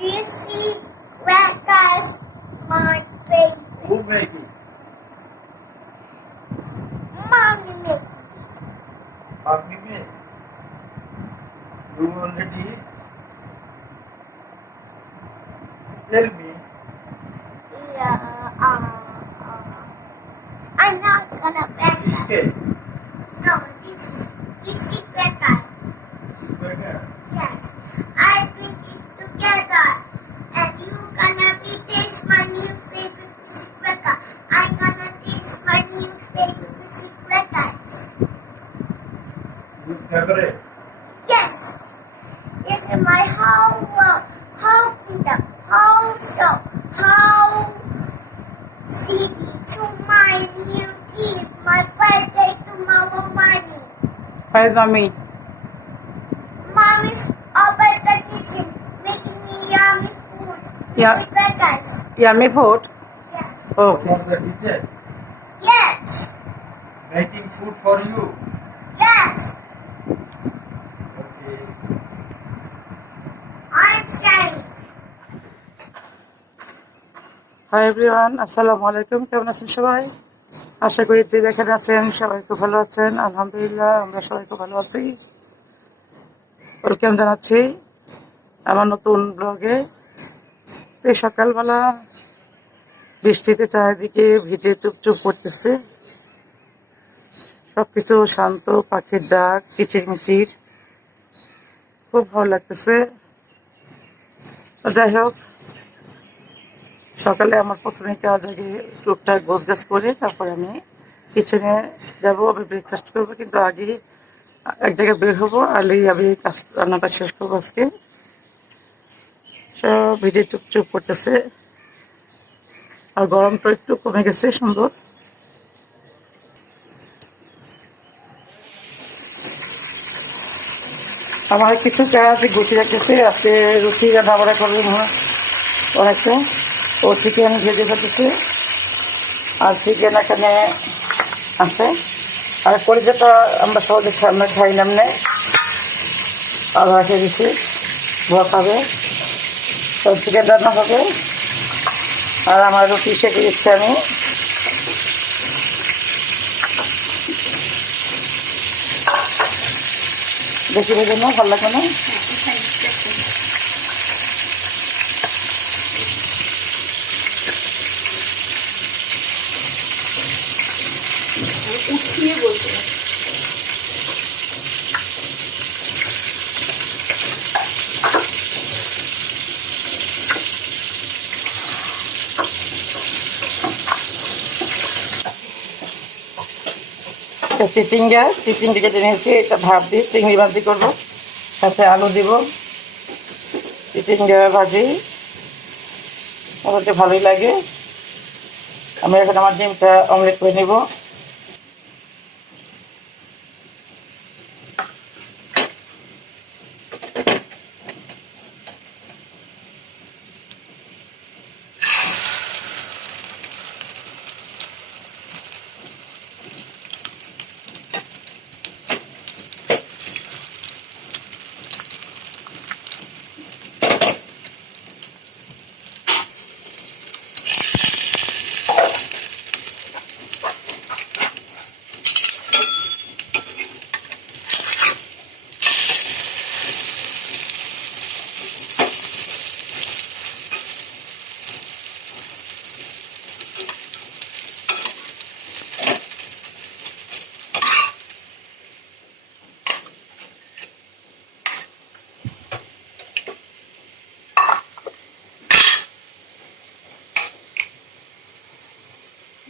Greasy crackers, my favorite. Who made it? Mommy made it. Mommy made. You already eat? Tell me. Yeah, I'm not gonna bet Biscuit. No, this is greasy cracker. Burger. Yes, I bring it together. And you gonna be taste my new favorite greasy cracker. I'm gonna taste my new favorite greasy crackers. Your favorite? Yes, it's in my whole world, whole kingdom, whole soul, whole city to my new kid, my birthday tomorrow morning. Where's mommy? Mommy's up at the kitchen making me yummy food. Yeah. Greasy crackers. Yummy food. Yes. Okay. For the kitchen. Yes. Making food for you. Yes. Okay. I'm saying. Hi everyone, আসসালামু আলাইকুম। কেমন আছেন সবাই? আশা করি যে যেখানে আছেন সবাই খুব ভালো আছেন। আলহামদুলিল্লাহ, আমরা সবাই খুব ভালো আছি। ওয়েলকাম জানাচ্ছি আমার নতুন ব্লগে। এই সকালবেলা বৃষ্টিতে চারিদিকে ভিজে চুপচুপ করতেছে, সবকিছু শান্ত, পাখির ডাক, কিচিরমিচির, খুব ভালো লাগতেছে। যাই হোক, সকালে আমার প্রথমে কাজ আগে টুকটাক গোছগাছ করে তারপরে আমি কিচেনে যাবো, আমি ব্রেকফাস্ট করবো। কিন্তু আগে এক জায়গায় বের হবো, আর্লি আমি কাজ রান্নাটা শেষ করবো আজকে। সব ভিজে চুপচুপ করতেছে, আর গরমটা একটু কমে গেছে, সুন্দর। আমার কিছু কাজ গুছিয়ে রাখতেছে। আজকে রুটি রান্না বাড়া করবে অনেকটা। ও চিকেন ভেজে ফেলতেছে, আর চিকেন এখানে আছে। আর কলিজাটা আমরা সহজে আমরা খাই না, এমনি আধা রেখে দিচ্ছি, ভর খাবে। তো চিকেন রান্না হবে, আর আমার রুটি সেঁকে দিচ্ছি আমি। বেশি ভেজে না, ভালো লাগবে না। উঠিয়ে বলতে চিচিঙ্গা কেটে নিয়েছি, এটা ভাপ দিয়ে চিংড়ি ভাজি করবো, সাথে আলু দিব। চিচিঙ্গা ভাজি আমাকে ভালোই লাগে। আমি এখন আমার ডিমটা অমলেট করে নেব।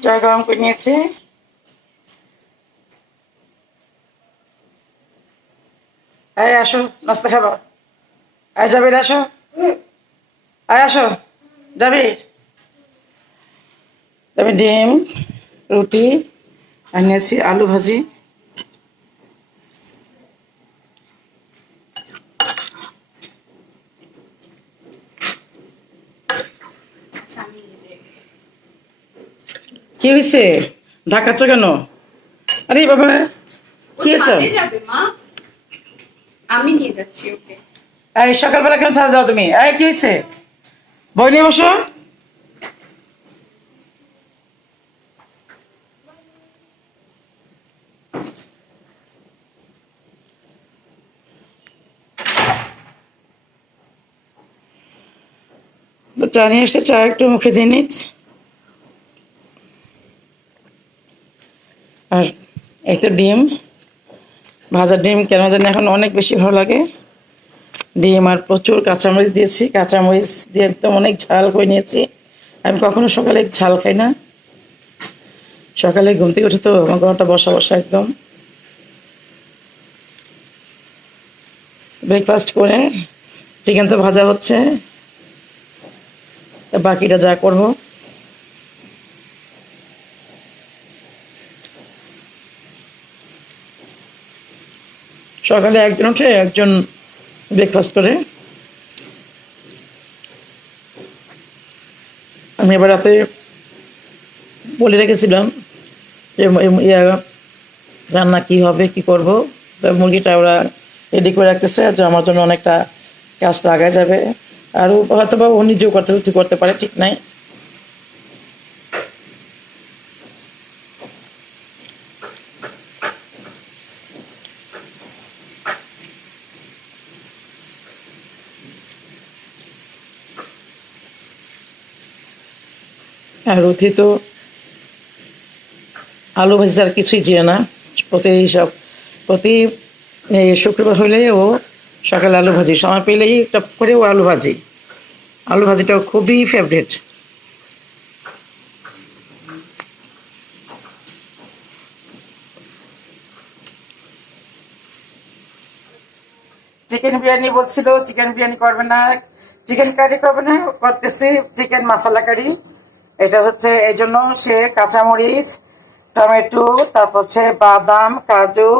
চা গরম করে নিয়েছি। এই আসো, নাস্তা খাবা। আয় জাবির, আসো। আয় আসো জাবির। তবে ডিম, রুটি আর নিয়েছি আলু ভাজি। কি হয়েছে, ঢাকাচ্ছ কেন? আরে বাবা, কি হয়েছে? যাবে মা, আমি নিয়ে যাচ্ছি ওকে। এই সকালবেলা কেন ছাদে যাও তুমি? এই কি হয়েছে? বই নিয়ে বসো। তো চা নিয়ে এসে চা একটু মুখে দিয়ে নিচ্ছি। আর এই তো ডিম, ভাজা ডিম কেন জানি এখন অনেক বেশি ভালো লাগে। ডিম আর প্রচুর কাঁচামরিচ দিয়েছি, কাঁচামরিচ দিয়ে একদম অনেক ঝাল করে নিয়েছি। আমি কখনো সকালে ঝাল খাই না, সকালে ঘুম থেকে উঠে তো আমার গলাটা বসা বসা একদম। ব্রেকফাস্ট করে চিকেন তো ভাজা হচ্ছে, বাকিটা যা করবো। সকালে একজন উঠে একজন ব্রেকফাস্ট করে। আমি এবার রাতে বলে রেখেছিলাম যে রান্না কি হবে কি করব। মুরগিটা ওরা রেডি করে রাখতেছে, যে আমার জন্য অনেকটা কাজটা আগায় যাবে। আর হয়তো বা ও নিজেও করতে পারে, ঠিক নাই। আর রুথি তো আলু ভাজি আর কিছুই চিনে না। প্রতি শুক্রবার হলে ও সকালে আলু ভাজি, সময় পেলেই টপ করে ও আলু ভাজি। আলু ভাজিটাও খুবই ফেভারিট। চিকেন বিরিয়ানি বলছিল, চিকেন বিরিয়ানি করবে না, চিকেন কারি করবে না, করতেছি চিকেন মশলা কারি। এটা হচ্ছে এই জন্য সে কাঁচামরিচ, টমেটো, তারপর হচ্ছে বাদাম, কাজু,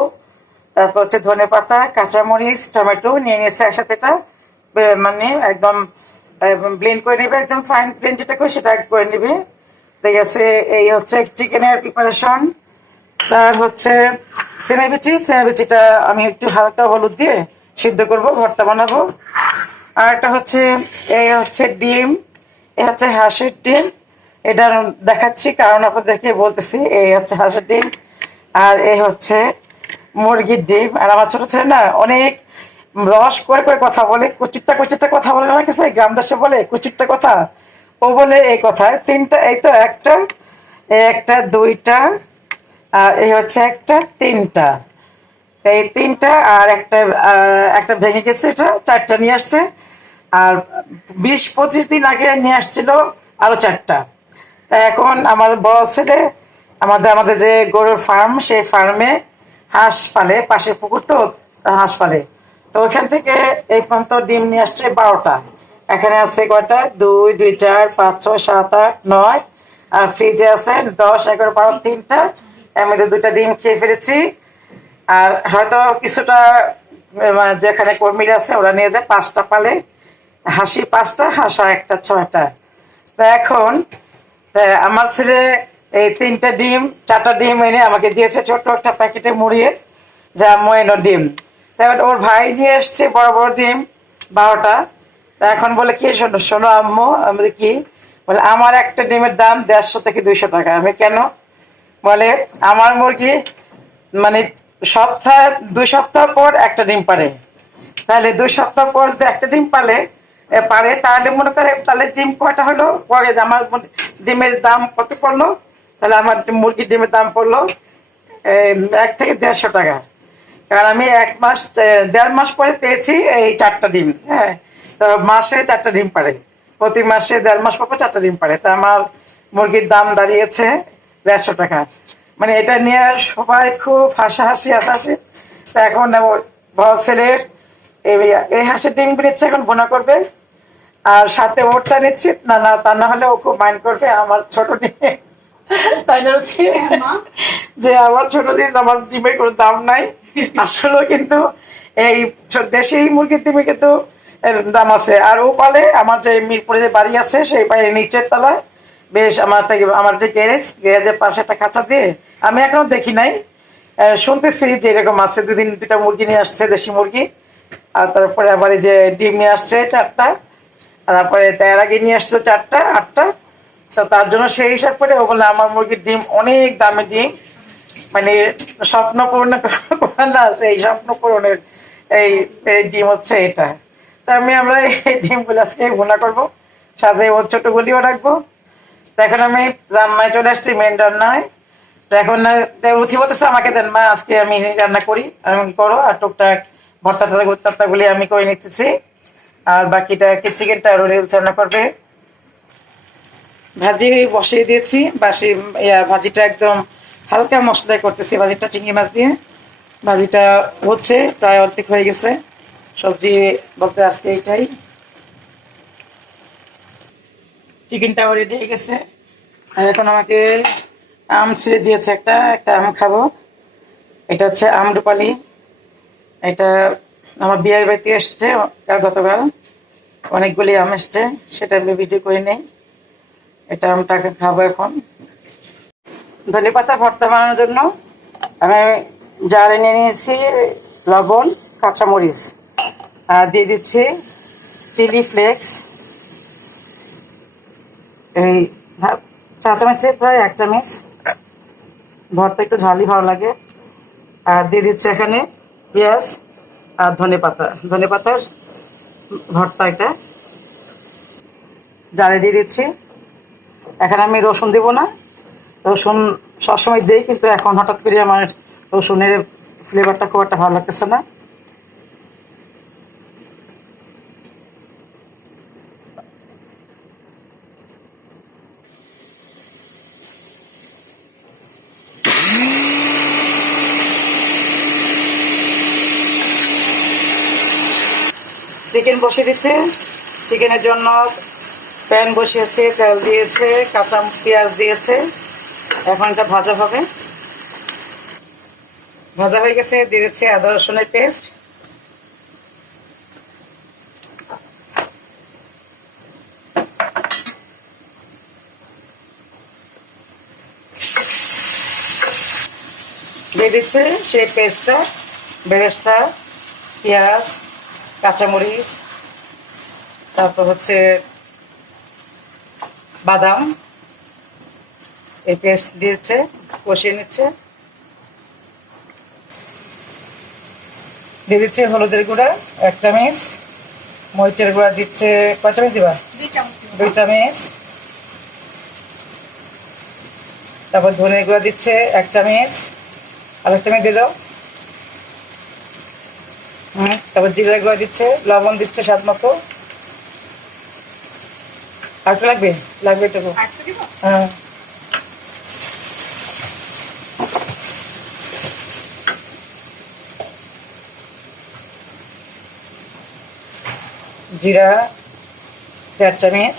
তারপর হচ্ছে ধনে পাতা, কাঁচামরিচ, টমেটো নিয়ে নিয়েছে একসাথে। এটা মানে একদম ব্লেন্ড করে নেবে, একদম ফাইন ব্লেন্ড যেটা করে সেটা করে নেবে। ঠিক আছে, এই হচ্ছে চিকেনের প্রিপারেশন। তার হচ্ছে সেমেবিচিটা আমি একটু হালকা হলুদ দিয়ে সিদ্ধ করব, ভর্তা বানাবো। আর এটা হচ্ছে এই হচ্ছে ডিম, এই হচ্ছে হাঁসের ডিম। এটা দেখাচ্ছি কারণ আপনাদেরকে বলতেছি, এই হচ্ছে হাঁসের ডিম আর এই হচ্ছে মুরগির ডিম। আর আমার ছোট ছেলে না অনেক রস করে করে কথা বলে, কুচুরটা কুচুরটা কথা বলে, আমার কাছে গ্রাম দেশে বলে কুচুরটা কথা। ও বলে এই কথায় তিনটা, এই তো একটা দুইটা আর এই হচ্ছে একটা তিনটা, এই তিনটা আর একটা ভেঙে গেছে, এটা চারটা নিয়ে আসছে। আর 20-25 দিন আগে নিয়ে আসছিল আরো চারটা। তা এখন আমার বড় ছেলে আমাদের যে গরুর ফার্ম, সেই ফার্মে হাঁস পালে, পাশে পুকুর তো হাঁস পালে। তো ওইখান থেকে এই পর্যন্ত ডিম নিয়ে আসছে 12টা। এখানে আছে কয়টা, 2 2 4 5 6 7 8 9, আর ফ্রিজে আছে 10 11 12 3টা। এর মধ্যে 2টা ডিম খেয়ে ফেলেছি। আর হয়তো কিছুটা যেখানে কর্মীরা আছে ওরা নিয়ে যায়, 5টা পালে, হাঁসি 5টা, হাঁস আর একটা 6টা। তা এখন আমার ছেলে এই 3টা ডিম 4টা ডিম এনে আমাকে দিয়েছে ছোট্ট একটা প্যাকেটে মুড়িয়ে, যা ময়নো ডিম। তারপর ওর ভাই নিয়ে এসছে বড় বড় ডিম 12টা। তা এখন বলে কি, শোনো শোনো আম্মু, আমি কি বলে, আমার একটা ডিমের দাম 150 থেকে 200 টাকা। আমি কেন, বলে আমার মুরগি মানে 2 সপ্তাহ পর একটা ডিম পারে। তাহলে 2 সপ্তাহ পর একটা ডিম পারে, তাহলে মনে করে তাহলে ডিম কয়টা হলো, আমার ডিমের দাম কত পড়লো, তাহলে আমার মুরগির ডিমের দাম পড়লো 1 থেকে 150 টাকা। কারণ আমি 1.5 মাস পরে পেয়েছি এই 4টা ডিম। হ্যাঁ, তো মাসে 4টা ডিম পারে, প্রতি মাসে 1.5 মাস পর 4টা ডিম পারে। তা আমার মুরগির দাম দাঁড়িয়েছে 150 টাকা। মানে এটা নিয়ে সবাই খুব হাসাহাসি। তা এখন বড় ছেলের এই হাঁসের ডিম বেরিয়েছে, এখন বোনা করবে। আর সাথে ওরটা নিচ্ছি, তা না হলে ও খুব মাইন্ড করবে আমার ছোট ডিম। তাই না, যে আমার ছোট ডিম, আমার ডিমের কোনো দাম নাই। আসলে কিন্তু এই দেশি মুরগির ডিমে কিন্তু দাম আছে। আর ও বলে, আমার যে মিরপুরে যে বাড়ি আছে সেই বাড়ির নিচের তলায় বেশ আমার যে গ্যারেজের পাশে একটা খাঁচা দিয়ে, আমি এখনো দেখি নাই, শুনতেছি যে এরকম আছে। 2টা মুরগি নিয়ে আসছে, দেশি মুরগি। আর তারপরে আবার এই যে ডিম নিয়ে আসছে 4টা। তারপরে তার আগে নিয়ে আসছিল 4টা 8টা। তো তার জন্য সেই হিসাব করে ও বলে আমার মুরগির ডিম অনেক দামি ডিম, মানে স্বপ্ন পূরণ করার না, এই স্বপ্ন পূরণের এই এই ডিম হচ্ছে এটা। তা আমরা এই ডিমগুলো আজকে ভুনা করবো, সাথে ওর ছোট গুলিও রাখবো। তো এখন আমি রান্নায় চলে আসছি, মেন রান্নায়। তো এখন রুচি বলতেছে আমাকে দেন মা, আজকে আমি রান্না করি। আমি করো, আর টুকটাক ভর্তাগুলি আমি করে নিতেছি, আর বাকিটা চিকেনটা রিলস রান্না করবে। ভাজি বসিয়ে দিয়েছি, ভাজিটা একদম হালকা মশলায় করতেছি। ভাজিটা চিংড়ি মাছ দিয়ে ভাজিটা হচ্ছে, প্রায় অর্ধেক হয়ে গেছে। সবজি বলতে আজকে এটাই। চিকেনটাও রেডি হয়ে গেছে। আর এখন আমাকে আম ছিঁড়ে দিয়েছে, একটা আম খাবো। এটা হচ্ছে আমরুপালি। এটা আমার বিয়ের বাড়িতে এসছে গতকাল, অনেকগুলি আম এসছে, সেটা আমি ভিডিও করে নেই। এটা আমটাকে খাবো এখন। ধনেপাতা ভর্তা বানানোর জন্য আমি জারে নিয়ে নিয়েছি লবণ, কাঁচামরিচ, আর দিয়ে দিচ্ছি চিলি ফ্লেক্স, এই চা চামচে প্রায় 1 চামচ। ভর্তা একটু ঝালই ভালো লাগে। আর দিয়ে দিচ্ছি এখানে পেঁয়াজ আর ধনেপাতার ভর্তা, এটা জারে দিয়ে দিচ্ছি। এখানে আমি রসুন দেবো না, রসুন সবসময় দিই, কিন্তু এখন হঠাৎ করে আমার রসুনের ফ্লেভারটা খুব একটা ভালো লাগতেছে না। চিকেন বসিয়ে দিচ্ছে। চিকেনের জন্য প্যান বসিয়েছে, তেল দিয়েছে, কাঁচা পেঁয়াজ দিয়েছে। এখন এটা ভাজা হবে। ভাজা হয়ে গেছে, দিয়ে দিচ্ছে আদা রসুনের পেস্ট। দিয়ে দিচ্ছে সেই পেস্টটা, বেরেস্তা, পেঁয়াজ, কাঁচামরিচ, তারপর হচ্ছে বাদাম, এই পেস্ট দিয়েছে, কষিয়ে নিচ্ছে। দিয়ে দিচ্ছে হলুদের গুঁড়া 1 চামচ, মরিচের গুঁড়া দিচ্ছে কয় চামচ দিবা? 2 চামচ। তারপর ধনের গুঁড়া দিচ্ছে 1 চামচ, আর 1 চামচ দিয়ে দাও। তারপর জিরার গুঁড়া দিচ্ছে, লবণ দিচ্ছে স্বাদ মতো। আর একটু লাগবে এটুকু। হ্যাঁ, জিরা 1.5 চামচ,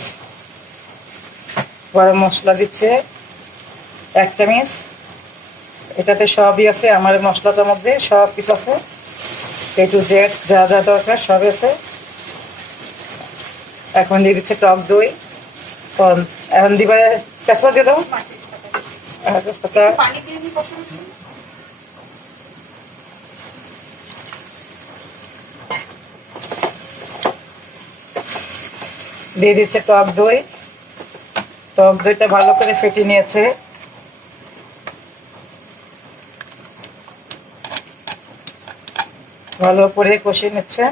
গরম মশলা দিচ্ছে 1 চামচ। এটাতে সবই আছে, আমার মশলাটার মধ্যে সব কিছু আছে, A to Z যা যা দরকার সবই আছে। এখন দিয়ে দিচ্ছে টক দই। এখন দিবা তেজপাতা দিয়ে দাও। তেজপাতা দিয়ে দিচ্ছে টক দই। টক দইটা ভালো করে ফেটে নিয়েছে। ভালো করে কষিয়ে নিচ্ছে।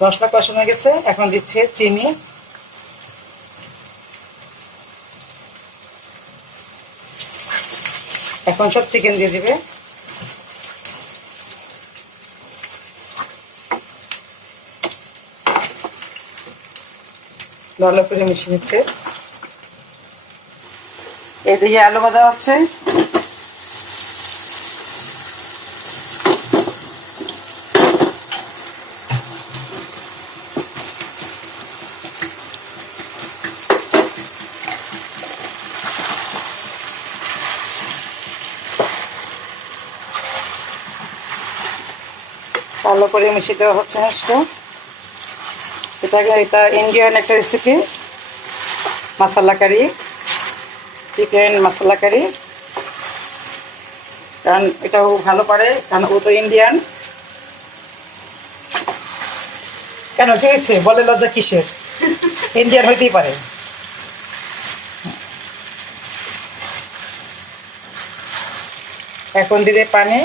মশলা কষানো হয়ে গেছে, এখন দিচ্ছে চিনি। এখন সব চিকেন দিয়ে দিবে। ভালো করে মিশিয়ে নিচ্ছে। এদিকে আলু ভাজা হচ্ছে। ভালো করে মিশিয়ে দেওয়া হচ্ছে মাছটা। এটা ইন্ডিয়ান একটা রেসিপি, মশলা কারি, চিকেন মশলা কারি। কারণ এটাও ভালো পারে, কারণ ও তো ইন্ডিয়ান। কেন কি হয়েছে বলে, লজ্জা কিসের? ইন্ডিয়ান হইতেই পারে। এখন দিলে পানি,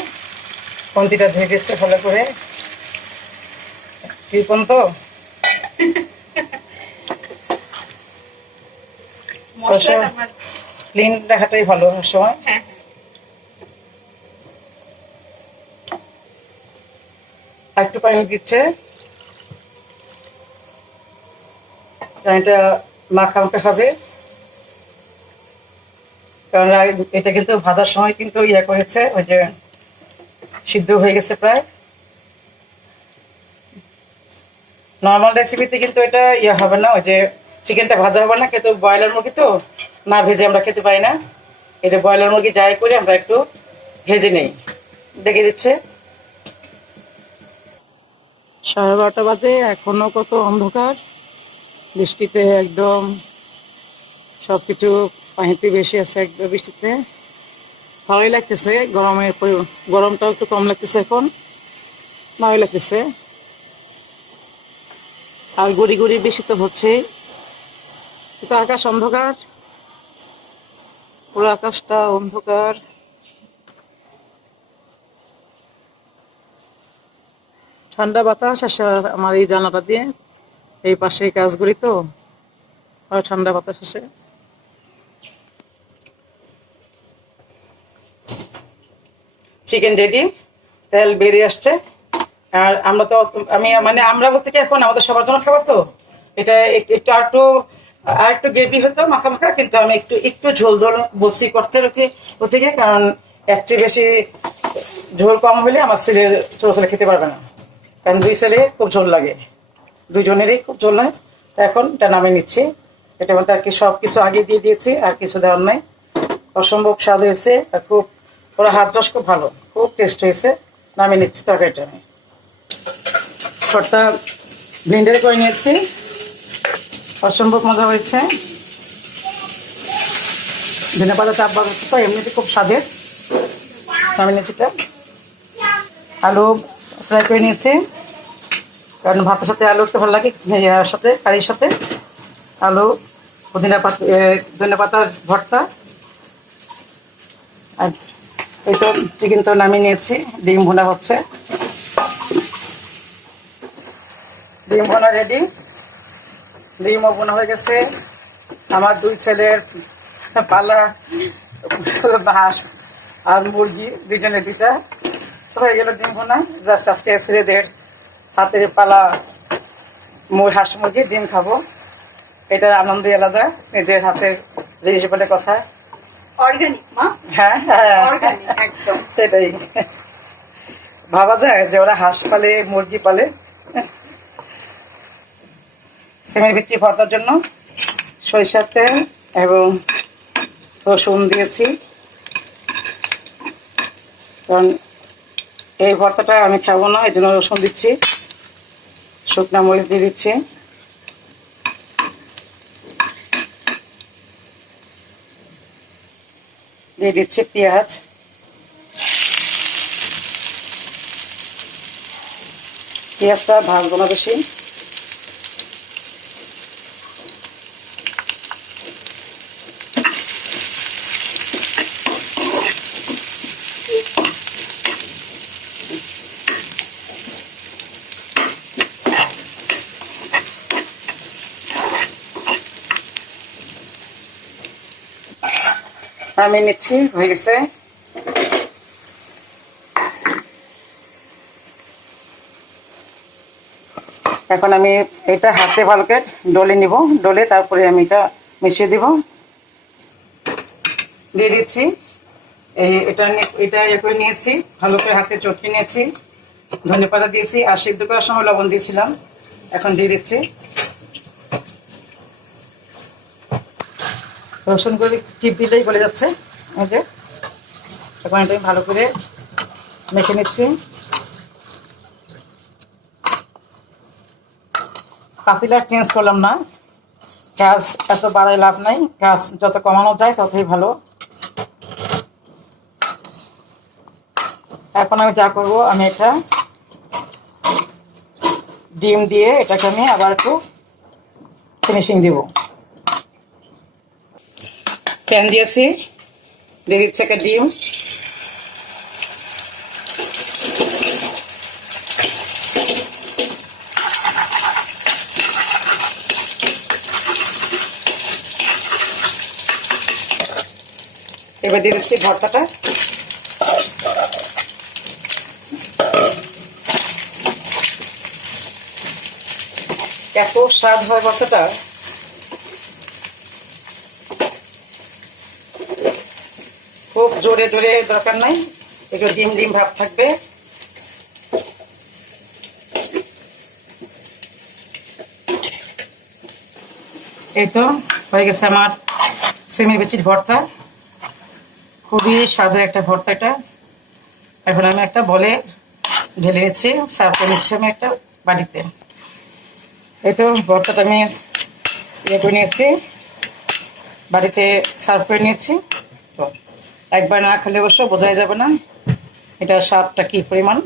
কন্তিটা ধুয়ে দিচ্ছে ভালো করে। কি কোন তো ক্লিন রাখাটাই ভালো সময়। একটু পানি দিচ্ছে, এটা মাখা মাখা হবে। কারণ এটা কিন্তু ভাজার সময় কিন্তু ইয়ে করেছে, ওই যে সিদ্ধ হয়ে গেছে প্রায়। নর্মাল রেসিপিতে কিন্তু এটা ইয়ে হবে না, ওই যে চিকেনটা ভাজা হবে না, কিন্তু ব্রয়লার মুরগি তো না ভেজে আমরা খেতে পারি না। এই যে ব্রয়লার মুরগি যাই করে আমরা একটু ভেজে নেই। দেখে দিচ্ছে 12:30 বাজে, এখনো কত অন্ধকার। বৃষ্টিতে একদম সবকিছু পানিতে বেশি আছে, একদম বৃষ্টিতে ভালোই লাগতেছে। গরমটাও একটু কম লাগতেছে এখন, ভালোই লাগতেছে। আর গুড়ি গুড়ি বৃষ্টি তো হচ্ছে, কিন্তু আকাশ অন্ধকার, পুরো আকাশটা অন্ধকার। ঠান্ডা বাতাস আসে আমার এই জানালা দিয়ে, এই পাশে গাছগুলি তো, আর ঠান্ডা বাতাস আসে। চিকেন রেডি, তেল বেরিয়ে আসছে। আর আমরা তো আমরা বলতে কি এখন আমাদের সবার জন্য খাবার তো, এটা একটু আর একটু গ্রেভি হতো মাখা মাখা, কিন্তু আমি একটু একটু ঝোল ঝোল বলছি করতে হচ্ছে গিয়ে, কারণ এর চেয়ে বেশি ঝোল কম হলে আমার ছেলে ছোটো ছেলে খেতে পারবে না, কারণ 2 ছেলে খুব ঝোল লাগে, 2 জনেরই খুব ঝোল হয়। তা এখন এটা নামিয়ে নিচ্ছি। এটা মধ্যে আর কি সব কিছু আগে দিয়ে দিয়েছি, আর কিছু দেওয়ার নাই। অসম্ভব স্বাদ হয়েছে, আর খুব ওরা হাত রস খুব ভালো, খুব টেস্ট হয়েছে। নামিয়ে নিচ্ছি তরকারিটা। আমি সবটা ব্লেন্ডারে করে নিয়েছি, অসম্ভব মজা হয়েছে। ধনেপাতা চাপ বাজাচ্ছে তো এমনিতে খুব স্বাদের। নামিয়ে নিয়েছি। আলু ফ্রাই করে নিয়েছি, কারণ ভাতের সাথে আলু একটু ভালো লাগে, সাথে কারির সাথে আলু, ধনেপাতার ভর্তা। আর এই তো চিকেন তো নামিয়ে নিয়েছি, ডিম ভুনা হচ্ছে। ডিম ভুনা রেডি, ডিমও ভুনা হয়ে গেছে। আমার 2 ছেলের পালা হাঁস আর মুরগি 2 জনের 2টা হয়ে গেল ডিম ভুনা। জাস্ট আজকে ছেলেদের হাতের পালা হাঁস মুরগি ডিম খাবো, এটার আনন্দই আলাদা। নিজের হাতের জিনিস বলে কথা। অর্গানিক মা, হ্যাঁ হ্যাঁ অর্গানিক একদম। সেটাই ভাবা যায় যে ওরা হাঁস পালে মুরগি পালে। সিমের বিচি ভর্তার জন্য সরিষার তেল এবং রসুন দিয়েছি, কারণ এই ভর্তাটা আমি খাবো না, এই জন্য রসুন দিচ্ছি। শুকনা মরিচ দিয়ে দিচ্ছি, দিয়ে দিচ্ছি পেঁয়াজ। পেঁয়াজটা ভাজবো না বেশি। আমি নিচ্ছি, হয়ে গেছে। এখন আমি এটা হাতে ভালো করে ডলে নিব, ডলে তারপরে আমি এটা মিশিয়ে দিব। দিয়ে দিচ্ছি এটা ইয়ে করে নিয়েছি, ভালো করে হাতে চটকে নিয়েছি। ধনেপাতা দিয়েছি, আর সিদ্ধ করার সময় লবণ দিয়েছিলাম। এখন দিয়ে দিচ্ছি রসুন করে, টিপ দিলেই গলে যাচ্ছে। এই যে এখন এটা ভালো করে মেখে নিচ্ছি। পাতিলা চেঞ্জ করলাম না, গ্যাস এত বাড়ায় লাভ নাই, গ্যাস যত কমানো যায় ততই ভালো। এখন আমি যা করবো, আমি এটা ডিম দিয়ে এটাকে আমি আবার একটু ফিনিশিং দিব। প্যান দিয়েছি, দিয়ে দিচ্ছি একটা ডিম। এবার দিয়ে দিচ্ছি ভর্তাটা। এত স্বাদ হয় ভর্তাটা, খুব জোরে জোরে দরকার নাই, একটু ডিম ডিম ভাব থাকবে। এই তো হয়ে গেছে আমার সিমের বিচির ভর্তা। খুবই স্বাদের একটা ভর্তা এটা। এখন আমি একটা বলে ঢেলে নিচ্ছি, সার্ভ করে নিচ্ছি আমি একটা বাড়িতে। এই তো ভর্তাটা আমি ইয়ে করে নিয়েছি, বাড়িতে সার্ভ করে নিয়েছি। তো একবার না খেলে অবশ্য বোঝাই যাবে না এটা স্বাদটা কি পরিমাণ।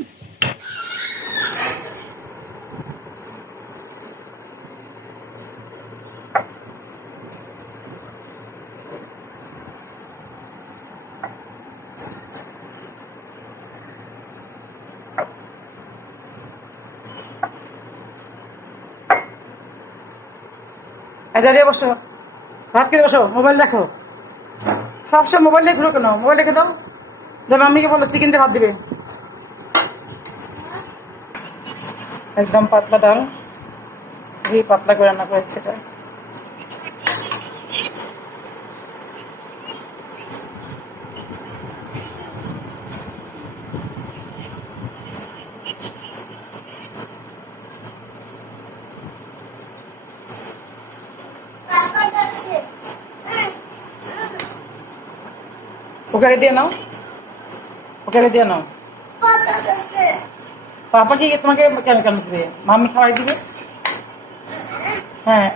দাঁড়িয়ে বসো, ভাত খেতে বসো, মোবাইল দেখো। সবসময় মোবাইল দেখো কেন? মোবাইল রেখে দাও। যে মাম্মিকে বলো চিকেন দিয়ে ভাত দিবে। একদম পাতলা ডাল, খুবই পাতলা করে রান্না করেছে এটা। ওকে দিয়ে নাও, ওকে দিয়ে নাও। পাপা কি তোমাকে কেন কেন দিবে? মাম্মি খাওয়াই দিবে। হ্যাঁ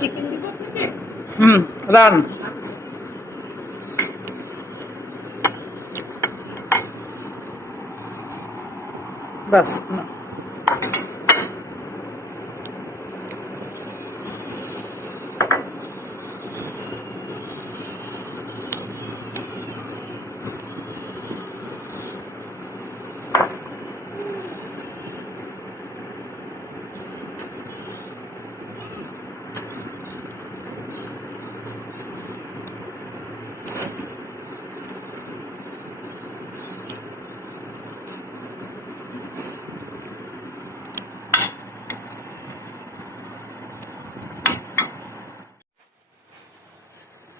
চিকেন দিব আপনাকে। রান। আচ্ছা বাস না।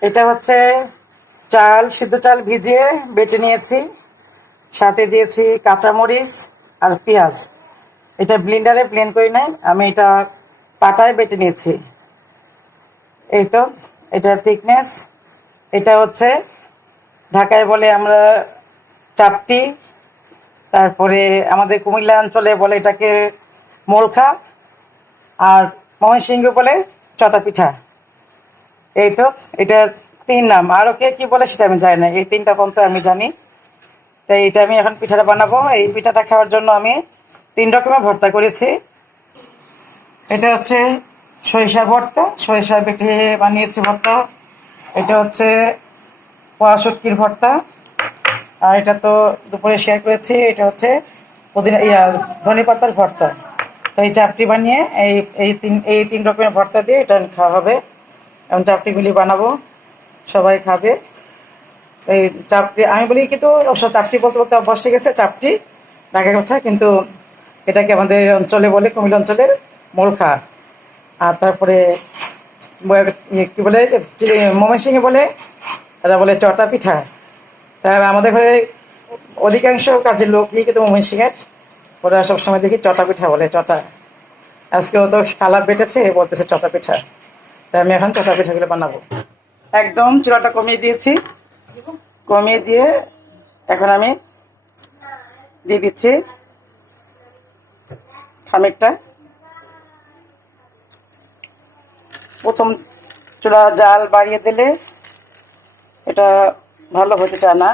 এটা হচ্ছে চাল, সিদ্ধ চাল ভিজিয়ে বেটে নিয়েছি, সাথে দিয়েছি কাঁচামরিচ আর পেঁয়াজ। এটা ব্লেন্ডারে ব্লেন্ড করি নাই, আমি এটা পাটায় বেটে নিয়েছি। এই তো এটার থিকনেস। এটা হচ্ছে ঢাকায় বলে আমরা চাপটি, তারপরে আমাদের কুমিল্লা অঞ্চলে বলে এটাকে মোলখা, আর ময়মনসিংহ বলে চটা পিঠা। এই তো এটা 3 নাম, আরও কে কী বলে সেটা আমি জানি না, এই 3টা পর্যন্ত আমি জানি। তাই এটা আমি এখন পিঠাটা বানাবো। এই পিঠাটা খাওয়ার জন্য আমি 3 রকমের ভর্তা করেছি। এটা হচ্ছে সরিষা ভর্তা, সরিষা বেটে বানিয়েছি ভর্তা। এটা হচ্ছে পোয়া শুটকির ভর্তা, আর এটা তো দুপুরে শেয়ার করেছি, এটা হচ্ছে পুদিনা ধনে পাতার ভর্তা। তো এই চাপটি বানিয়ে এই তিন রকমের ভর্তা দিয়ে এটা খাওয়া হবে। এবং চাপটিগুলি বানাবো, সবাই খাবে। এই চাপটি আমি বলি কিন্তু অবশ্য চাপটি বলতে বলতে অভ্যাস হয়ে গেছে, চাপটি ঢাকার কথা, কিন্তু এটাকে আমাদের অঞ্চলে বলে কুমিল্লা অঞ্চলে মোলখা। আর তারপরে কী বলে ময়মনসিংহে বলে এরা বলে চটা পিঠা। তাই আমাদের ঘরে অধিকাংশ কাজের লোকই কিন্তু ময়মনসিংহের, ওরা সবসময় দেখি চটা পিঠা বলে, চটা। আজকেও তো কালার বেটেছে, বলতেছে চটা পিঠা। তাই আমি এখন চটা পিঠাগুলো বানাবো। একদম চুলাটা কমিয়ে দিয়েছি, কমিয়ে দিয়ে এখন আমি দিয়ে দিচ্ছি খামিরটা। প্রথম চুলা জাল বাড়িয়ে দিলে এটা ভালো হতে চায় না।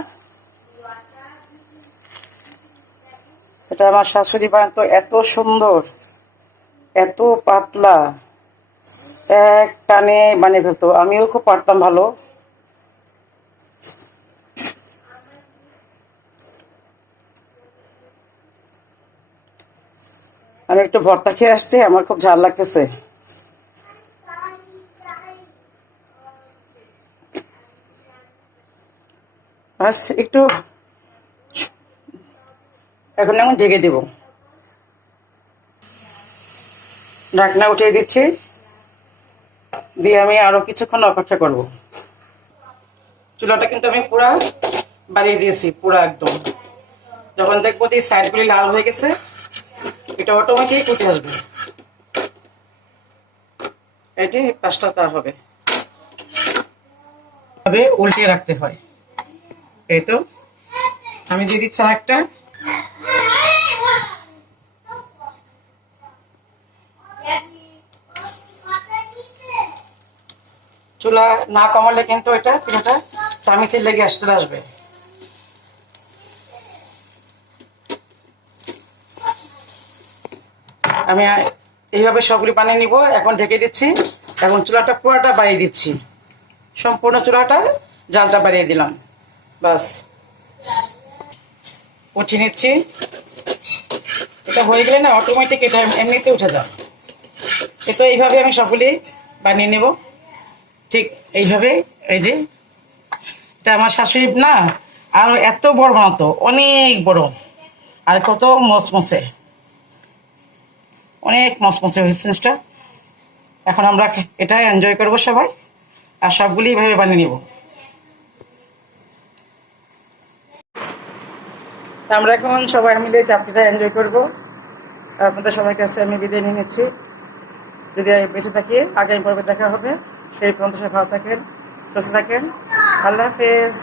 এটা আমার শাশুড়ি বানাতো, এত সুন্দর, এত পাতলা, এক টানে বানিয়ে ফেলতো। আমিও খুব পারতাম ভালো। আমি একটু ভর্তা খেয়ে আসছি, আমার খুব ঝাল লাগতেছে। বাস একটু এখন আমি ঢেকে দেব, ঢাকনা উঠিয়ে দিচ্ছি, দিয়ে আমি আরো কিছুক্ষণ অপেক্ষা করব। চুলাটা কিন্তু আমি পুরা বাড়িয়ে দিয়েছি, পুরা একদম। যখন দেখবো যে সাইডগুলি লাল হয়ে গেছে, এটা অটোমেটিক উঠে আসবে। এটি পাঁচটা তা হবে, তবে উল্টে রাখতে হয়। এই তো আমি দিয়ে দিচ্ছি একটা। চুলা না কমালে কিন্তু এটা পিঠাটা চামিচের লেগে চলে আসবে। আমি এইভাবে সবগুলি বানিয়ে নিব। এখন ঢেকে দিচ্ছি, এখন চুলাটা পুরাটা বাড়িয়ে দিচ্ছি, সম্পূর্ণ চুলাটা জালটা বাড়িয়ে দিলাম। বাস উঠিয়ে নিচ্ছি। এটা হয়ে গেলে না অটোমেটিক এটা এমনিতে উঠে যাবে। তো এইভাবে আমি সবগুলি বানিয়ে নেব, ঠিক এইভাবে। এই যে এটা আমার শাশুড়ি না আরো এত বড় বানাতো, অনেক বড়, আর কত মচমচে, অনেক মচমচে হয়েছে জিনিসটা। এখন আমরা এটা এনজয় করব সবাই, আর সবগুলি এইভাবে বানিয়ে নেব। আমরা এখন সবাই মিলে চাপটিটা এনজয় করব। আপনাদের সবার কাছে আমি বিদায় নিয়ে নিচ্ছি। যদি বেঁচে থাকি আগামী পর্বে দেখা হবে। সেই পর্যন্ত সবাই ভালো থাকেন, সুস্থ থাকেন। আল্লাহ হাফেজ।